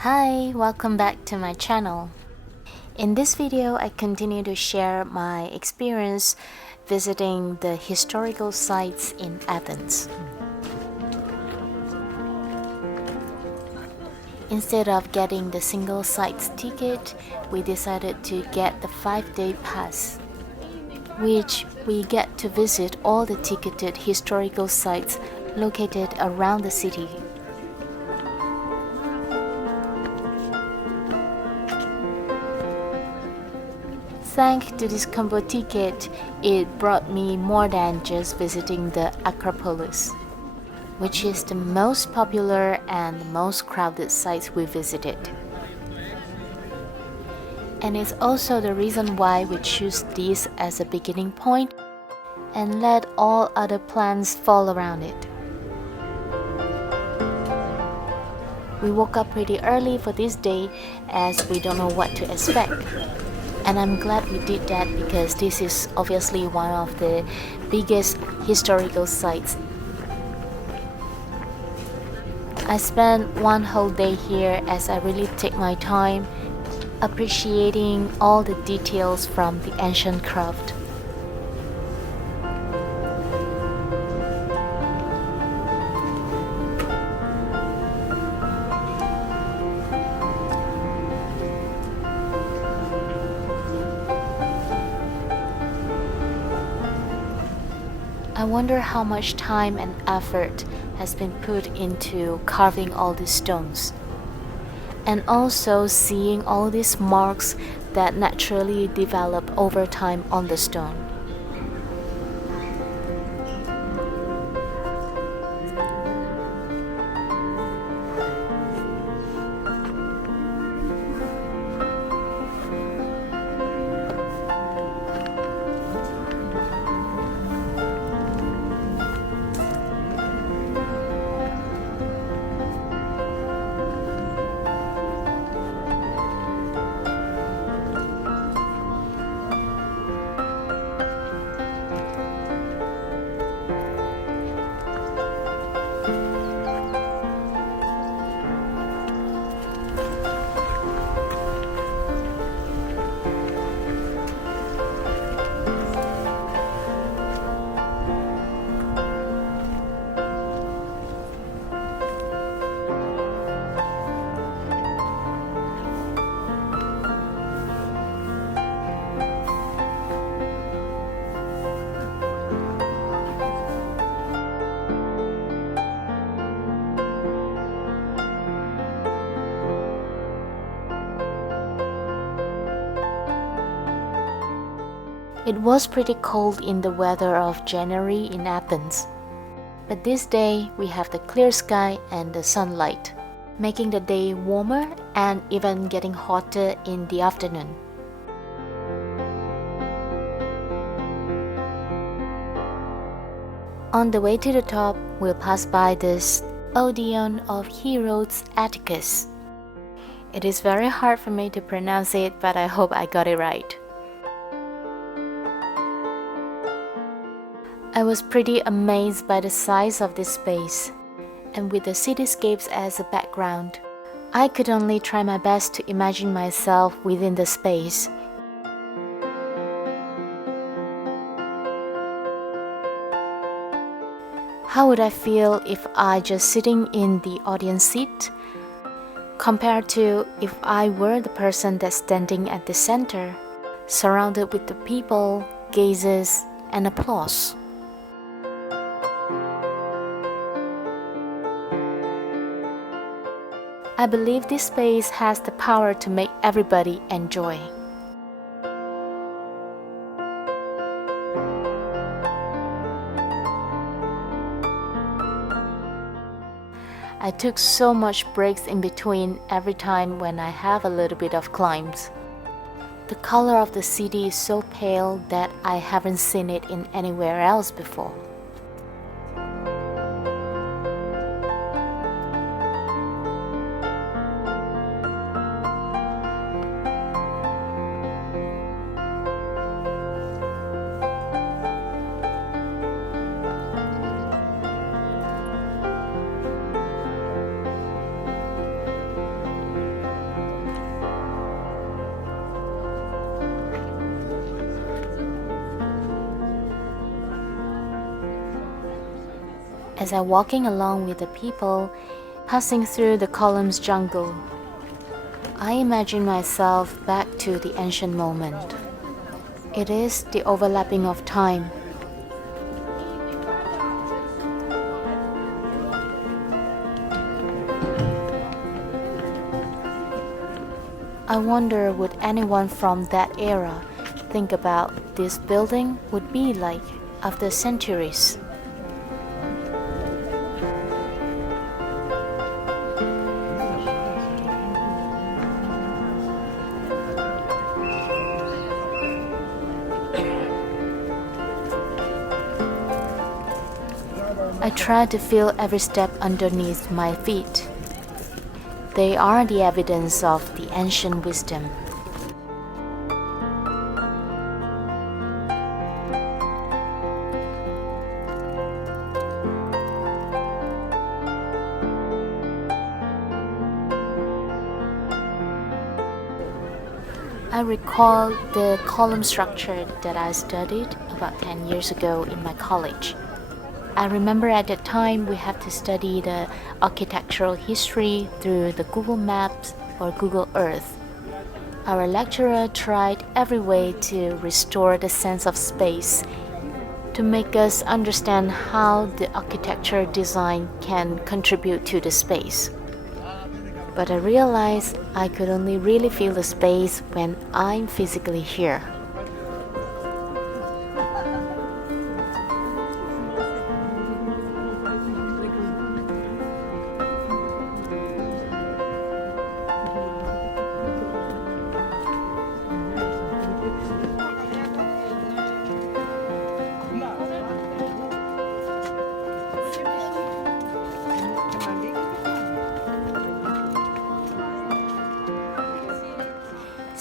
Hi, welcome back to my channel. In this video, I continue to share my experience visiting the historical sites in Athens. Instead of getting the single sites ticket, we decided to get the 5-day pass, which we get to visit all the ticketed historical sites located around the city. Thanks to this combo ticket, it brought me more than just visiting the Acropolis, which is the most popular and the most crowded sites we visited. And it's also the reason why we choose this as a beginning point and let all other plans fall around it. We woke up pretty early for this day as we don't know what to expect. And I'm glad we did that because this is obviously one of the biggest historical sites. I spent one whole day here as I really take my time appreciating all the details from the ancient craft. I wonder how much time and effort has been put into carving all these stones, and also seeing all these marks that naturally develop over time on the stone. It was pretty cold in the weather of January in Athens, but this day we have the clear sky and the sunlight, making the day warmer and even getting hotter in the afternoon. On the way to the top, we'll pass by this Odeon of Herodes Atticus. It is very hard for me to pronounce it, but I hope I got it right. I was pretty amazed by the size of this space, and with the cityscapes as a background, I could only try my best to imagine myself within the space. How would I feel if I just sitting in the audience seat, compared to if I were the person that's standing at the center, surrounded with the people, gazes, and applause? I believe this space has the power to make everybody enjoy. I took so much breaks in between every time when I have a little bit of climbs. The color of the city is so pale that I haven't seen it in anywhere else before. as I'm walking along with the people, passing through the columns jungle, I imagine myself back to the ancient moment. It is the overlapping of time. I wonder would anyone from that era think about this building would be like after centuries. I try to feel every step underneath my feet. They are the evidence of the ancient wisdom. I recall the column structure that I studied about 10 years ago in my college. I remember at that time we had to study the architectural history through the Google Maps or Google Earth. Our lecturer tried every way to restore the sense of space, to make us understand how the architecture design can contribute to the space. But I realized I could only really feel the space when I'm physically here.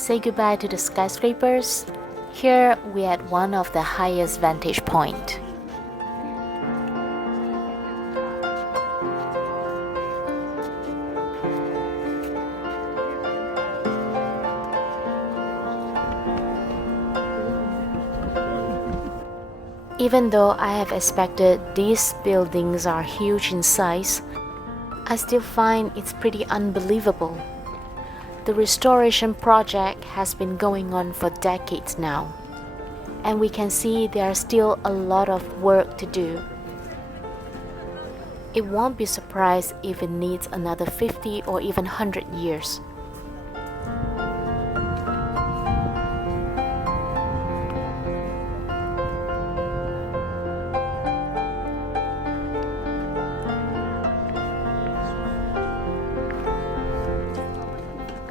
Say goodbye to the skyscrapers. Here we at one of the highest vantage point. Even though I have expected these buildings are huge in size, I still find it's pretty unbelievable. The restoration project has been going on for decades now, and we can see there's still a lot of work to do. It won't be surprised if it needs another 50 or even 100 years.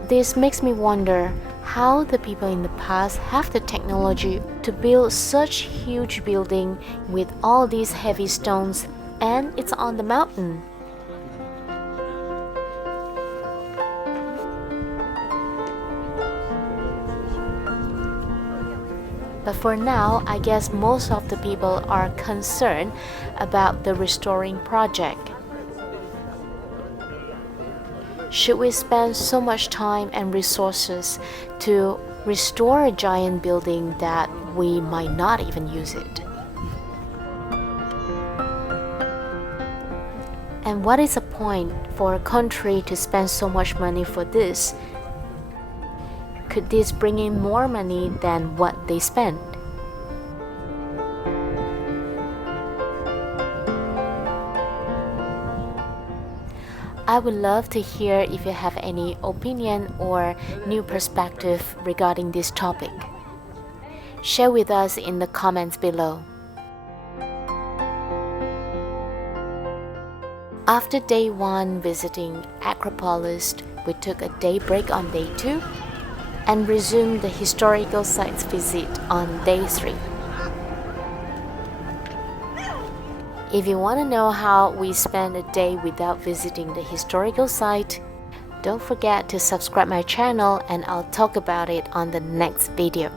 This makes me wonder how the people in the past have the technology to build such huge building with all these heavy stones, and it's on the mountain. But for now, I guess most of the people are concerned about the restoring project. Should we spend so much time and resources to restore a giant building that we might not even use it? And what is the point for a country to spend so much money for this? Could this bring in more money than what they spent? I would love to hear if you have any opinion or new perspective regarding this topic. Share with us in the comments below. After day 1 visiting Acropolis, we took a day break on day 2 and resumed the historical sites visit on day 3. If you want to know how we spend a day without visiting the historical site, don't forget to subscribe my channel and I'll talk about it on the next video.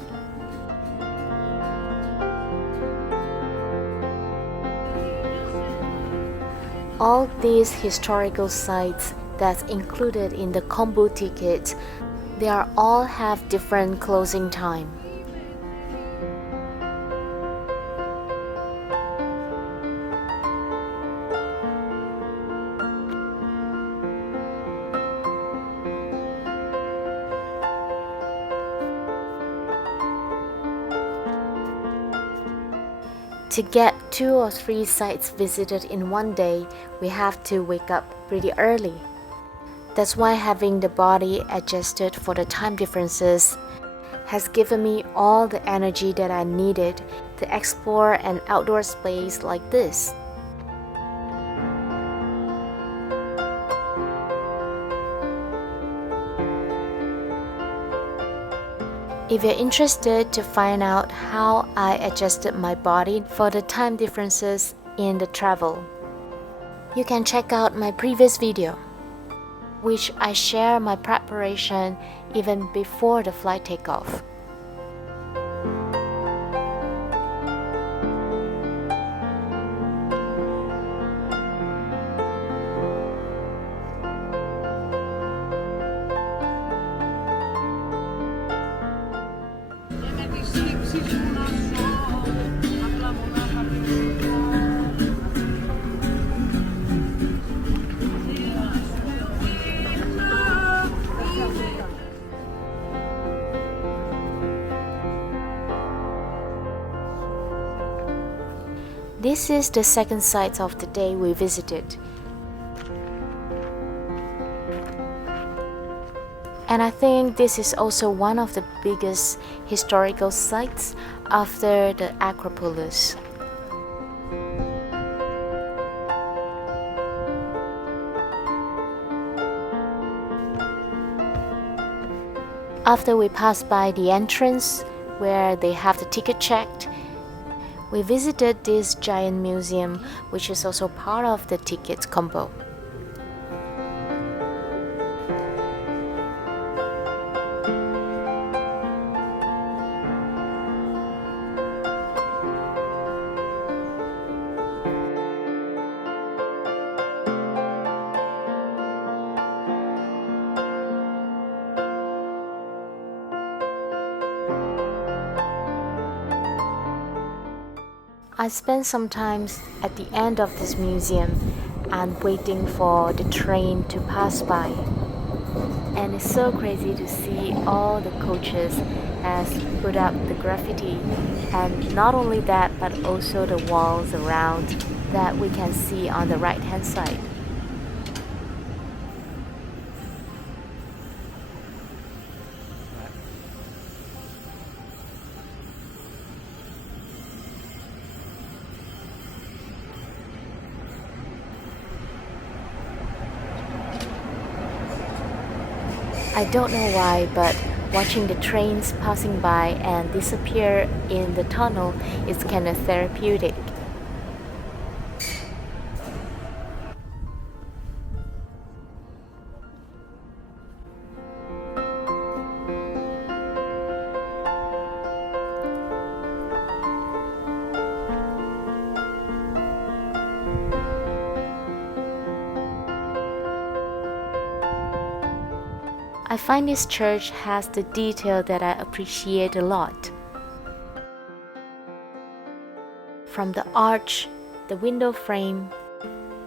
All these historical sites that's included in the combo ticket, they are all have different closing time. To get 2 or 3 sites visited in one day, we have to wake up pretty early. That's why having the body adjusted for the time differences has given me all the energy that I needed to explore an outdoor space like this. If you're interested to find out how I adjusted my body for the time differences in the travel, you can check out my previous video, which I share my preparation even before the flight takeoff. This is the second site of the day we visited. And I think this is also one of the biggest historical sites after the Acropolis. After we passed by the entrance, where they have the ticket checked, we visited this giant museum, which is also part of the ticket combo. I spent some time at the end of this museum and waiting for the train to pass by. And it's so crazy to see all the coaches has put up the graffiti, and not only that but also the walls around that we can see on the right hand side. I don't know why, but watching the trains passing by and disappear in the tunnel is kind of therapeutic. I find this church has the detail that I appreciate a lot. From the arch, the window frame,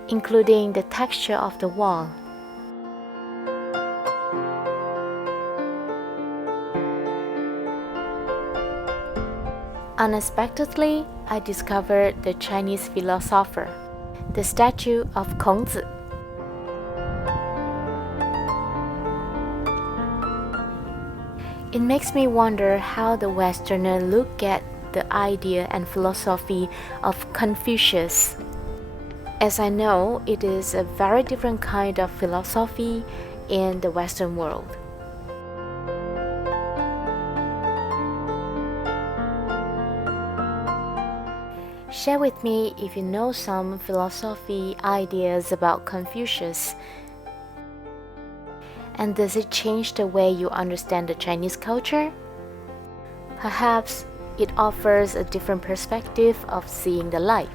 including the texture of the wall. Unexpectedly, I discovered the Chinese philosopher, the statue of Kongzi. It makes me wonder how the Westerner look at the idea and philosophy of Confucius. As I know, it is a very different kind of philosophy in the Western world. Share with me if you know some philosophy ideas about Confucius. And does it change the way you understand the Chinese culture? Perhaps it offers a different perspective of seeing the life.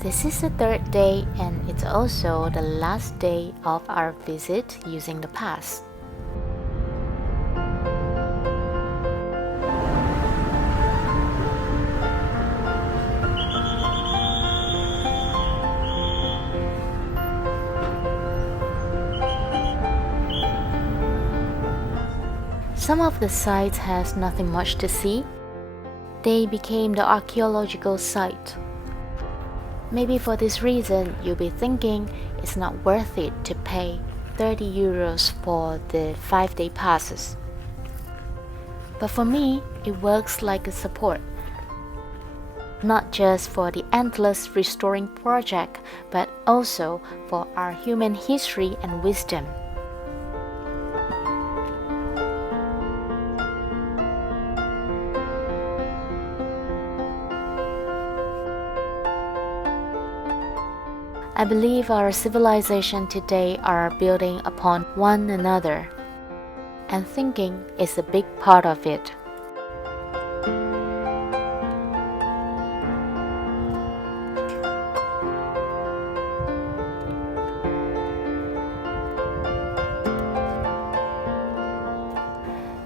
This is the third day, and it's also the last day of our visit using the pass. Some of the sites has nothing much to see. They became the archaeological site. Maybe for this reason, you'll be thinking it's not worth it to pay 30 euros for the 5-day passes. But for me, it works like a support. Not just for the endless restoring project, but also for our human history and wisdom. I believe our civilization today are building upon one another, and thinking is a big part of it.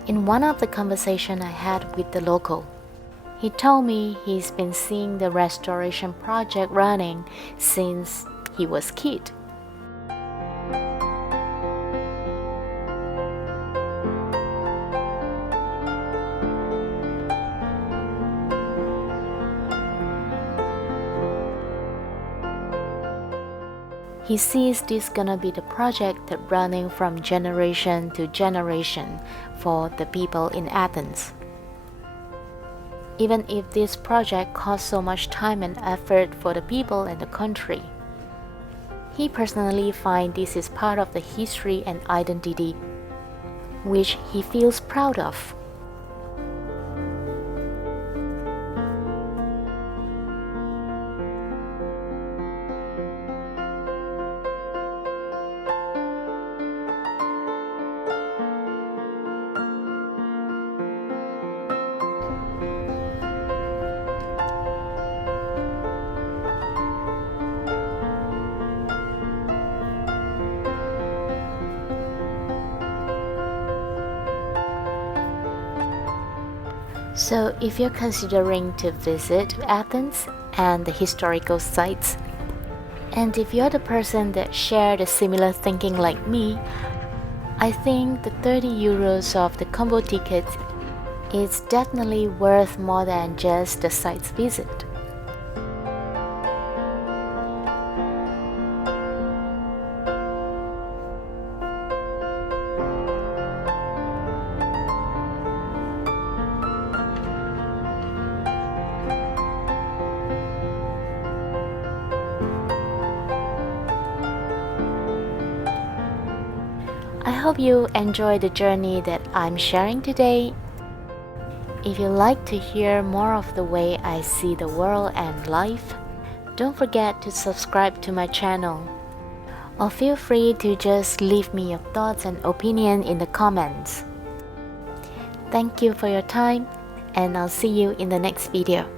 In one of the conversations I had with the local, he told me he's been seeing the restoration project running since he was a kid. He sees this gonna be the project that running from generation to generation for the people in Athens. Even if this project costs so much time and effort for the people and the country, he personally finds this is part of the history and identity, which he feels proud of. So if you're considering to visit Athens and the historical sites, and if you're the person that shared a similar thinking like me, I think the 30 euros of the combo ticket is definitely worth more than just the sites visit. I hope you enjoy the journey that I'm sharing today. If you'd like to hear more of the way I see the world and life, don't forget to subscribe to my channel. Or feel free to just leave me your thoughts and opinion in the comments. Thank you for your time, and I'll see you in the next video.